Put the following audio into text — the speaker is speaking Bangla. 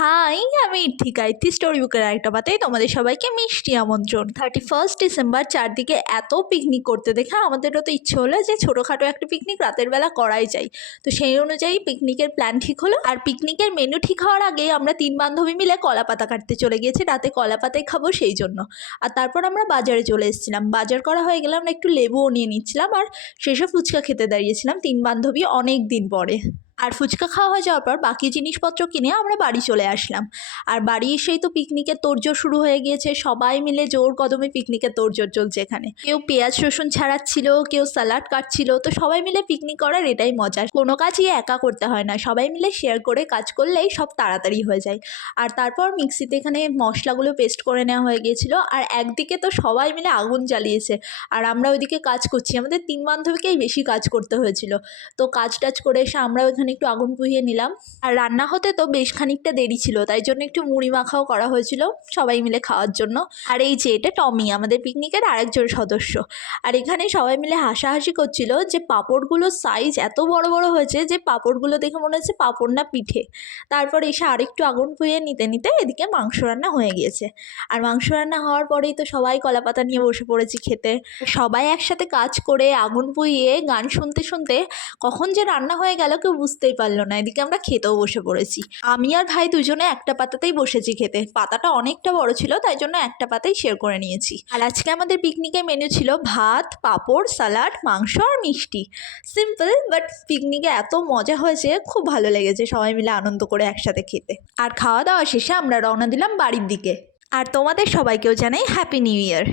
হাই, আমি ইথিকা। স্টোরি বুকের আরেকটা পাতায় তোমাদের সবাইকে মিষ্টি আমন্ত্রণ। 31 ডিসেম্বর চারদিকে এত পিকনিক করতে দেখে আমাদেরও তো ইচ্ছে হলো যে ছোটোখাটো একটা পিকনিক রাতের বেলা করাই যায়। তো সেই অনুযায়ী পিকনিকের প্ল্যান ঠিক হলো। আর পিকনিকের মেনু ঠিক হওয়ার আগে আমরা 3 বান্ধবী মিলে কলা পাতা কাটতে চলে গিয়েছি, রাতে কলা পাতাই খাবো সেই জন্য। আর তারপর আমরা বাজারে চলে এসেছিলাম। বাজার করা হয়ে গেলে আমরা একটু লেবুও নিয়ে নিচ্ছিলাম, আর শেষে ফুচকা খেতে দাঁড়িয়েছিলাম 3 বান্ধবী অনেক দিন পরে। আর ফুচকা খাওয়া হয়ে যাওয়ার পর বাকি জিনিসপত্র কিনে আমরা বাড়ি চলে আসলাম। আর বাড়ি এসেই তো পিকনিকের তোড়জোড় শুরু হয়ে গিয়েছে। সবাই মিলে জোর কদমে পিকনিকের তোড়জোড় চলছে এখানে। কেউ পেঁয়াজ রসুন ছাড়াচ্ছিল, কেউ স্যালাড কাটছিল। তো সবাই মিলে পিকনিক করার এটাই মজা, কোনো কাজই একা করতে হয় না, সবাই মিলে শেয়ার করে কাজ করলেই সব তাড়াতাড়ি হয়ে যায়। আর তারপর মিক্সিতে এখানে মশলাগুলো পেস্ট করে নেওয়া হয়ে গিয়েছিলো। আর একদিকে তো সবাই মিলে আগুন জ্বালিয়েছে, আর আমরা ওইদিকে কাজ করছি। আমাদের 3 বান্ধবীকেই বেশি কাজ করতে হয়েছিল। তো কাজ টাজ করে এসে আমরা ওইখানে একটু আগুন পুহিয়ে নিলাম। আর রান্না হতে তো বেশ খানিকটা দেরি ছিল, তাই জন্য একটু মুড়ি মাখাও করা হয়েছিল সবাই মিলে খাওয়ার জন্য। আর এই যে এটা টমি, আমাদের পিকনিকের আরেকজন সদস্য। আর এখানে সবাই মিলে হাসাহাসি করছিল যে পাঁপড়গুলোর সাইজ এত বড় বড় হয়েছে যে পাঁপড়গুলো দেখে মনে হচ্ছে পাঁপড় না পিঠে। তারপর এসে আরেকটু আগুন পুহিয়ে নিতে নিতে এদিকে মাংস রান্না হয়ে গিয়েছে। আর মাংস রান্না হওয়ার পরেই তো সবাই কলাপাতা নিয়ে বসে পড়েছি খেতে। সবাই একসাথে কাজ করে আগুন পুহিয়ে গান শুনতে শুনতে কখন যে রান্না হয়ে গেল কেউ বুঝতেই পারলো না। এদিকে আমরা খেতেও বসে পড়েছি। আমি আর ভাই দুজনে একটা পাতাতেই বসেছি খেতে। পাতাটা অনেকটা বড় ছিল, তাই জন্য একটা পাতাই শেয়ার করে নিয়েছি। আর আজকে আমাদের পিকনিকের মেনু ছিল ভাত, পাঁপড়, স্যালাড, মাংস আর মিষ্টি। সিম্পল, বাট পিকনিকে এত মজা হয়েছে, খুব ভালো লেগেছে সবাই মিলে আনন্দ করে একসাথে খেতে। আর খাওয়া দাওয়া শেষে আমরা রওনা দিলাম বাড়ির দিকে। আর তোমাদের সবাইকেও জানাই হ্যাপি নিউ ইয়ার।